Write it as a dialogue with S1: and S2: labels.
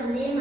S1: vermelho